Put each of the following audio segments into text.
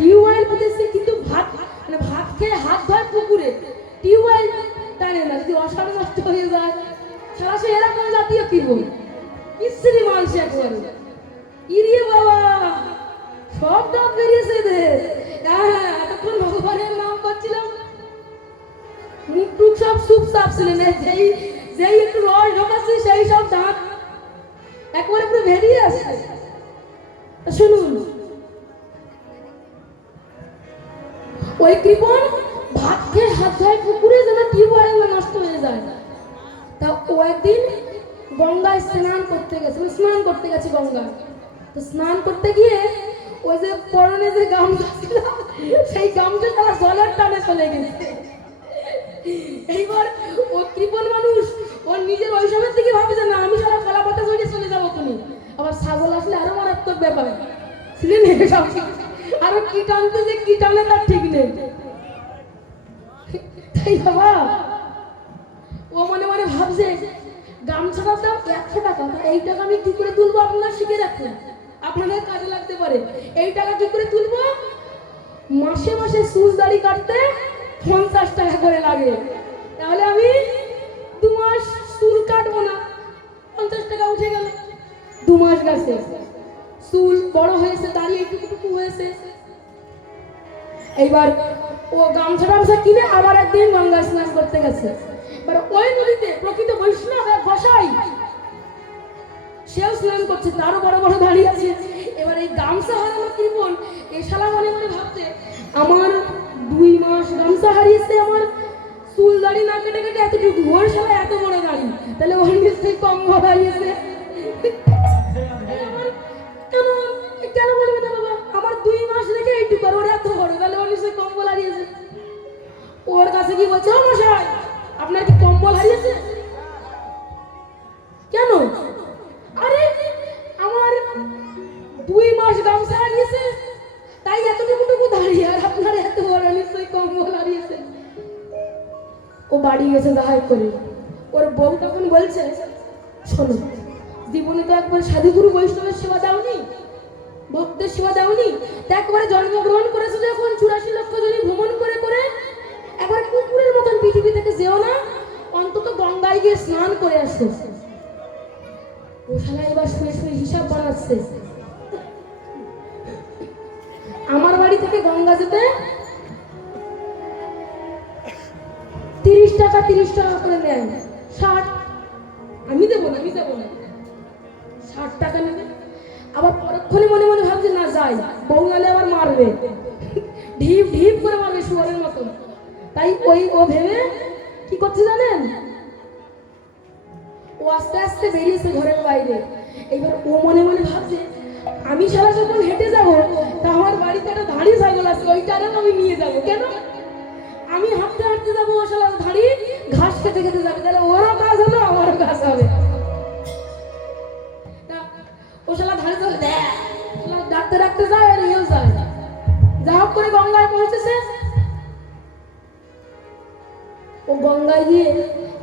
Tubewell বুঝেছি, কিন্তু ভাত মানে ভাত খেয়ে হাত ধোয় পুকুরে, টিউবওয়েল টানে না। যদি অসাড় নষ্ট হয়ে যায়, সারা সে এরকম জাতীয় কি বল মিস্ত্রি মানুষ একবারে ইরিয়ে বাবা সব ডাব বেরিয়েছে এদের। হ্যাঁ, এতক্ষণ ভগবানের নাম করছিলাম, মুখ টুক সব সুপ সাপ ছিলেন, যেই যেই একটু রস ঢোকাচ্ছি সেই সব দাঁত একবারে পুরো বেরিয়ে আসছে। শুনুন, ওই কৃপণ ভাত খেয়ে হাত ধোয় পুকুরে যেন টিউবওয়েল নষ্ট হয়ে যায়। তা ও একদিন গঙ্গায় স্নান করতে গেছে, গঙ্গায়। তো স্নান করতে গিয়ে ওই যে পরনে যে গামছা ছিল সেই গামছা তারা জলের টানে চলে গেছে। এইবার ও কৃপণ মানুষ ওর নিজের ওইসবের দিকে ভাবে যে না আমি সারা কলা পাতা জড়িয়ে চলে যাবো, তুমি আবার ছাগল আসলে আরো মারাত্মক ব্যাপার ছিলেন, আরো কি টানতে যে কি টানে তার ঠিক নেই। তাই বাবা ও মনে মনে ভাবছে গামছাটার দাম 100 টাকা, এই টাকা আমি কি করে তুলবো আপনারা শিখে রাখুন, আপনাদের কাজে লাগতে পারে। এই টাকা কি করে তুলবো? মাসে মাসে চুল দাড়ি কাটতে 50 টাকা করে লাগে, তাহলে আমি 2 মাস চুল কাটবো না, 50 টাকা উঠে গেল। 2 মাস গেছে, চুল বড় হয়েছে, দাড়ি একটু হয়েছে। এইবার ও গামছা কিনে আবার একদিন গঙ্গা স্নান করতে গেছে। এবার ওই নদীতে প্রকৃত বৈষ্ণব এক গোসাই সেও স্নান করছে, তারও বড় বড় দাড়ি আছে। এবার এই গামছা হারানো কৃপণ এই শালা মনে মনে ভাবছে আমার 2 মাস গামছা হারিয়েছে, আমার চুল দাড়ি না কেটে কেটে এতটুকু, ওর শালা এত বড় দাড়ি, তাহলে ওর নিশ্চয়ই কম হারিয়েছে। কেন বলবে না বাবা, আমার 2 মাস রেখে এইটুকু, আর ওর এত বড়, তাহলে ওর নিশ্চয়ই কম্বল হারিয়েছে। ওর কাছে কি বলছে, ও মশাই আপনার কি কম্বল হারিয়েছে? কেন? আরে আমার 2 মাস গামছা হারিয়েছে, তাই এতটুকু দাঁড়িয়ে, আর আপনার এত বড় নিশ্চয়ই কম্বল হারিয়েছে। ও বাড়ি গেছে দাহাই করে। ওর বউ তখন বলছে শোনো, জীবনে তো একবার সাধুগুরু বৈষ্ণবের সেবা দাওনি, ভক্তের সেবা দাওনি, তা একবারে জন্মগ্রহণ করেছে যখন 84 লক্ষ জনী ভ্রমণ করে করে একবার কুকুরের মতন পৃথিবী থেকে যেও না, অন্তত গঙ্গায় গিয়ে স্নান করে আসো। ও শালা এবার শুনে শুনে হিসাব বানাচ্ছে, আমার বাড়ি থেকে গঙ্গা যেতে 30 টাকা করে নেয়, 60 আমি দেবো না 60 টাকা নেবে। আবার পরক্ষণে মনে মনে ভাবছে না যাই, বউ নালে আবার মারবে, ঢিপ ঢিপ করে মারবে শুয়ারের মতন। তাই ও ভেবে কি করছে জানেন, ও আস্তে আস্তে বেরিয়েছে ঘরের বাইরে। এবার ও মনে মনে ভাবছে আমি সারা যখন হেঁটে যাবো, তা আমার বাড়িতে একটা ধাড়ি ছাগল আছে, ওইটারে আমি নিয়ে যাবো। কেন? আমি হাঁটতে হাঁটতে যাবো, ও শালা ধাড়ি ঘাস খেতে খেতে যাবে, তাহলে ওরও কাজ হলো আমারও কাজ হবে। ও শালা ধাড়ি চলে ডাকতে ডাকতে যায়, আর ইয়েও যায়। যা হোক করে গঙ্গায় পৌঁছেছে। ও গঙ্গায় গিয়ে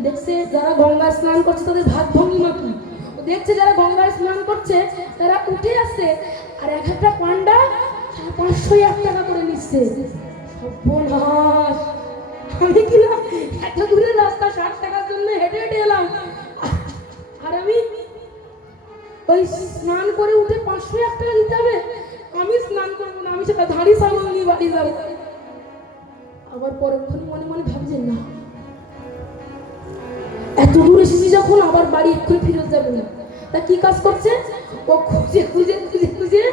দেখছে যারা গঙ্গায় স্নান করছে তাদের ভাগ ভঙ্গিমা কি। ও দেখছে যারা গঙ্গায় স্নান করছে তারা উঠে আসছে, আর এক একটা পান্ডা 501 টাকা করে নিচ্ছে। সর্বনাশ, আমি কিনা এত দূরের রাস্তা 60 টাকার জন্য হেঁটে হেঁটে এলাম, আর আমি ওই স্নান করে উঠে 501 টাকা দিতে হবে? আমি স্নান করবো না, আমি সেটা ধাড়ি ছাগল নিয়ে বাড়ি যাবো। আবার পরক্ষণে মনে মনে ভাবছেন না, এত দূর এসেছি যখন আবার বাড়ি এক্ষুনি ফিরত যাবে না। তা কি কাজ করছে, ও খুঁজে খুঁজে খুঁজে খুঁজে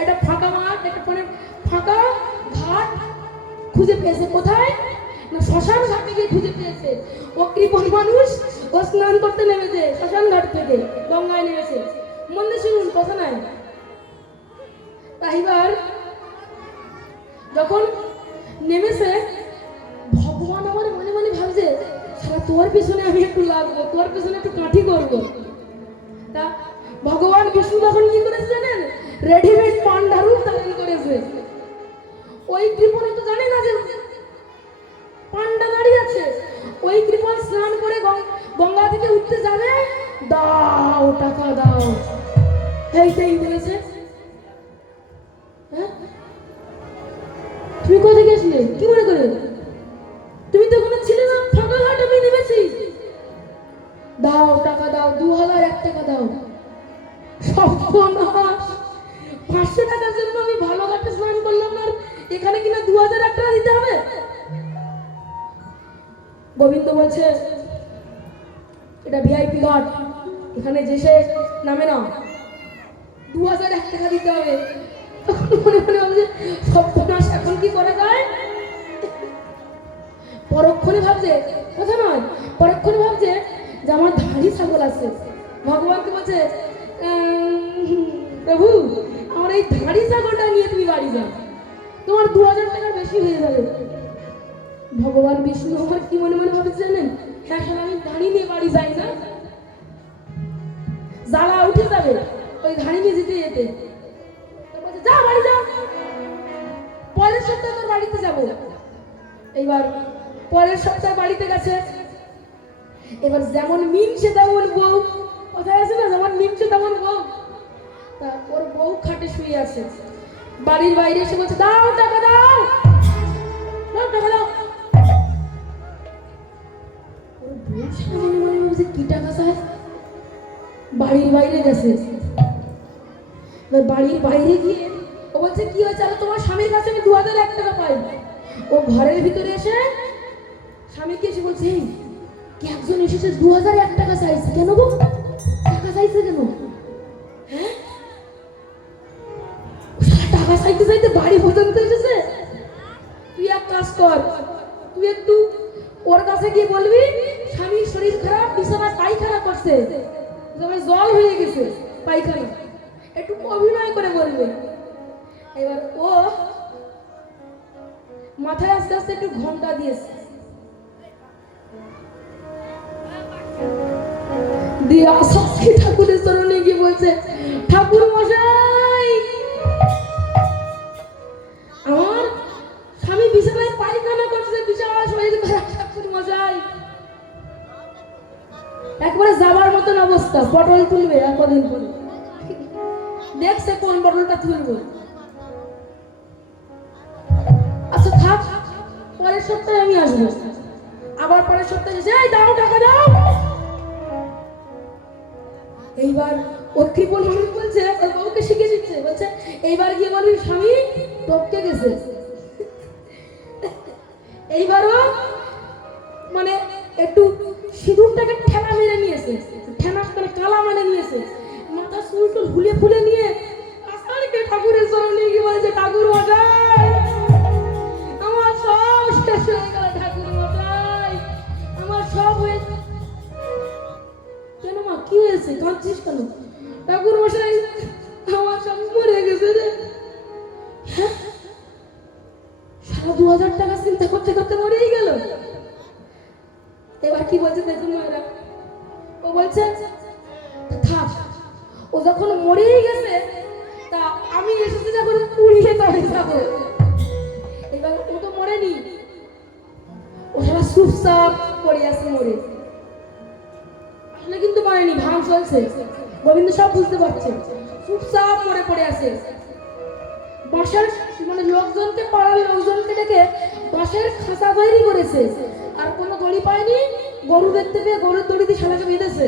একটা ফাঁকা মাঠ, একটা মানে ফাঁকা ঘাট খুঁজে পেয়েছে। কোথায় না, শ্মশান ঘাটে গিয়ে খুঁজে পেয়েছে। ও কৃপণ মানুষ, ও স্নান করতে নেমেছে শ্মশান ঘাট থেকে গঙ্গায় নেমেছে। মন দিয়ে শুনুন, কথা নাই। তাইবার যখন নেমেছে, ভগবান আমার মনে মনে ভাবছে তোর পিছনে আমি একটু লাগবো, তোর পিছনে একটু কাঠি করবো। তা ভগবান বিষ্ণু তখন কি করেছে জানেন, রেডিমেড পান্ডা রূপ ধারণ করেছে। ওই কৃপণ তো জানে না যে পান্ডা দাঁড়িয়ে আছে। ওই কৃপণ স্নান করে গঙ্গা থেকে উঠতে যাবে, দাও টাকা দাও, এইটাই বলেছে। হ্যাঁ দাও টাকা দাও, 2001 টাকা দাও। সর্বনাশ, 500 টাকার জন্য আমি ভালো ঘাটে স্নান করলাম আর এখানে কিনা 2001 টাকা দিতে হবে। গোবিন্দ বলছে এটা ভিআইপি ঘাট, এখানে যে সে নামে না, 2001 টাকা দিতে হবে। মনে মনে ভাবছে সর্বনাশ, এখন কি করা যায়। পরক্ষণে ভাবছে, কথা নয়, পরক্ষণে ভাবছে যে আমার ধাড়ি ছাগল আছে। ভগবানকে বলছে প্রভু আমার এই ধাড়ি ছাগলটা নিয়ে তুমি বাড়ি যাও, তোমার 2000 টাকার বেশি হয়ে যাবে। ভগবান বিষ্ণু আমার কি মনে মনে ভাবছে জানেন, হ্যাঁ আমি ধাড়ি নিয়ে বাড়ি যাই না, জ্বালা উঠে যাবে ওই ধাড়ি নিয়ে যেতে যেতে। যা বাড়ি যা, পরের সপ্তাহে তোর বাড়িতে যাবো। এইবার পরের সপ্তাহে বাড়িতে গেছে। এবার যেমন মিনছে তেমন বউ, কোথায় আছে না, যেমন মিনছে তেমন বউ। তা ওর বউ খাটে শুয়ে আছে, বাড়ির বাইরে এসে বলছে দাও টাকা দাও, দাও টাকা দাও। ওর বউ মনে মনে ভাবছে কি টাকা চায়, বাড়ির বাইরে গেছে। এবার বাড়ির বাইরে গিয়ে ও বলছে কি হয়েছে, আরে তোমার স্বামীর কাছে আমি 2001 টাকা পাই। ও ঘরের ভিতরে এসে স্বামীকে এসে বলছে এই কি একজন এসেছে 2001 টাকা চাইছে, কেন গো টাকা চাইছে কেন? হ্যাঁ টাকা চাইতে চাইতে বাড়ি পর্যন্ত এসেছে। তুই এক কাজ কর, তুই একটু ওর কাছে গিয়ে বলবি স্বামীর শরীর খারাপ, বিছানায় পায়খানা করছে, জল হয়ে গেছে পায়খানা, একটু অভিনয় করে বলবে। এবার ও মাথায় আস্তে আস্তে একটু ঘন্টা দিয়েছে, দিয়ে আসাক্ষী ঠাকুরের চরণে গিয়ে বলছে ঠাকুর মশাই আমার স্বামী বিছানায় পায়খানা করছে, বিছানায় শরীর খারাপ, ঠাকুর মশাই। একবারে যাবার মতন অবস্থা, পটল তুলবে আর কদিন পরে দেখছে কোন পটলটা তুলবে। আচ্ছা থাক, পরের সপ্তাহে আমি আসবো। আবার পরের সপ্তাহে যাই, দাও টাকা দাও। এইবার ও কৃপণ মানুষ বলছে, ওর বউকে শিখে দিচ্ছে, বলছে এইবার গিয়ে বলবি স্বামী টপকে গেছে। এইবারও মানে একটু সিঁদুরটাকে ঠেলা মেরে নিয়েছে, ঠেলা মানে কালা মানে নিয়েছে, মাথা চুল টুল হুলে ফুলে নিয়ে আসারকে ঠাকুরের চরণে গিয়ে বলছে ঠাকুর মশাই আমার সব শেষ হয়ে গেল, ঠাকুর মশাই আমার সব হয়ে। কেন মা কি হয়েছে, কাঁদছিস কেন? ঠাকুর মশাই আমার সব মরে গেছে রে। হ্যাঁ সারা 2000 টাকা চিন্তা করতে করতে মরেই গেল। এবার কি বলছে দেখুন মায়েরা, ও বলছে থাক, ও যখন মরেই গেছে তা আমি এসেছি যখন পুড়িয়ে তবে যাবো। এবার ও তো মরেনি, ও সারা চুপচাপ পড়ে আছে মরে, আসলে কিন্তু মরেনি, ভাঙ চলছে। গোবিন্দ সব বুঝতে পারছে, চুপচাপ মরে পড়ে আছে। বাসার মানে লোকজনকে, পাড়ার লোকজনকে ডেকে বাঁশের খাঁচা তৈরি করেছে, আর কোনো দড়ি পায়নি, গরু দেখতে পেয়ে গরুর দড়ি দিয়ে শালাকে বেঁধেছে।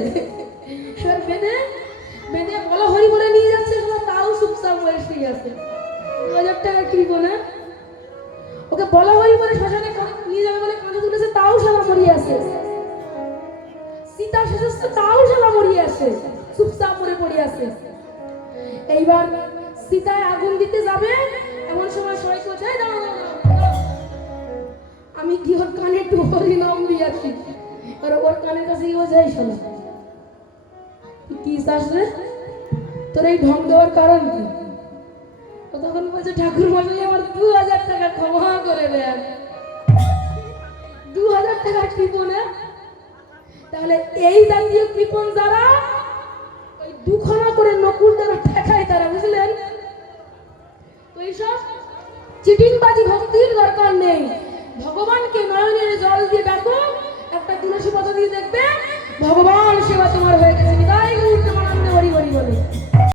এবার বেঁধে বেঁধে বলা হরি বলে নিয়ে যাচ্ছে, তাও চুপচাপ হয়ে শুয়ে আছে। 2000 টাকা কিনবো না, ওকে বলা হরি বলে শ্মশানে নিয়ে যাবে বলে কাঁধে তুলেছে, তাও শালা মরিয়ে আছে। সীতা শেষ তাও শালা মরিয়ে আছে, চুপচাপ মরে পড়ে আছে। এইবার সীতায় আগুন দিতে যাবে, এমন সময় সবাই বলছে আমি কি ওর কানে একটু হরি নাম দিয়ে আসি। আর ওর কানের কাছে গিয়ে বলছে এই শালা কি চাস রে, তোর এই ঢং দেওয়ার কারণ কি? ও তখন বলছে ঠাকুর মশাই আমার 2000 টাকা ক্ষমা করে দেন। 2000 টাকা কৃপণে, তাহলে এই জাতীয় কৃপণ যারা ওই দুখানা করে নকুল দ্বারা ঠেকায় তারা, বুঝলেন তো? এইসব চিটিংবাজি ভক্তির দরকার নেই। ভগবানকে নয়নের জল দিয়ে ডাকো, একটা তুলসী পাতা দিয়ে দেখবে ভগবান সেবা তোমার হয়ে গেছে।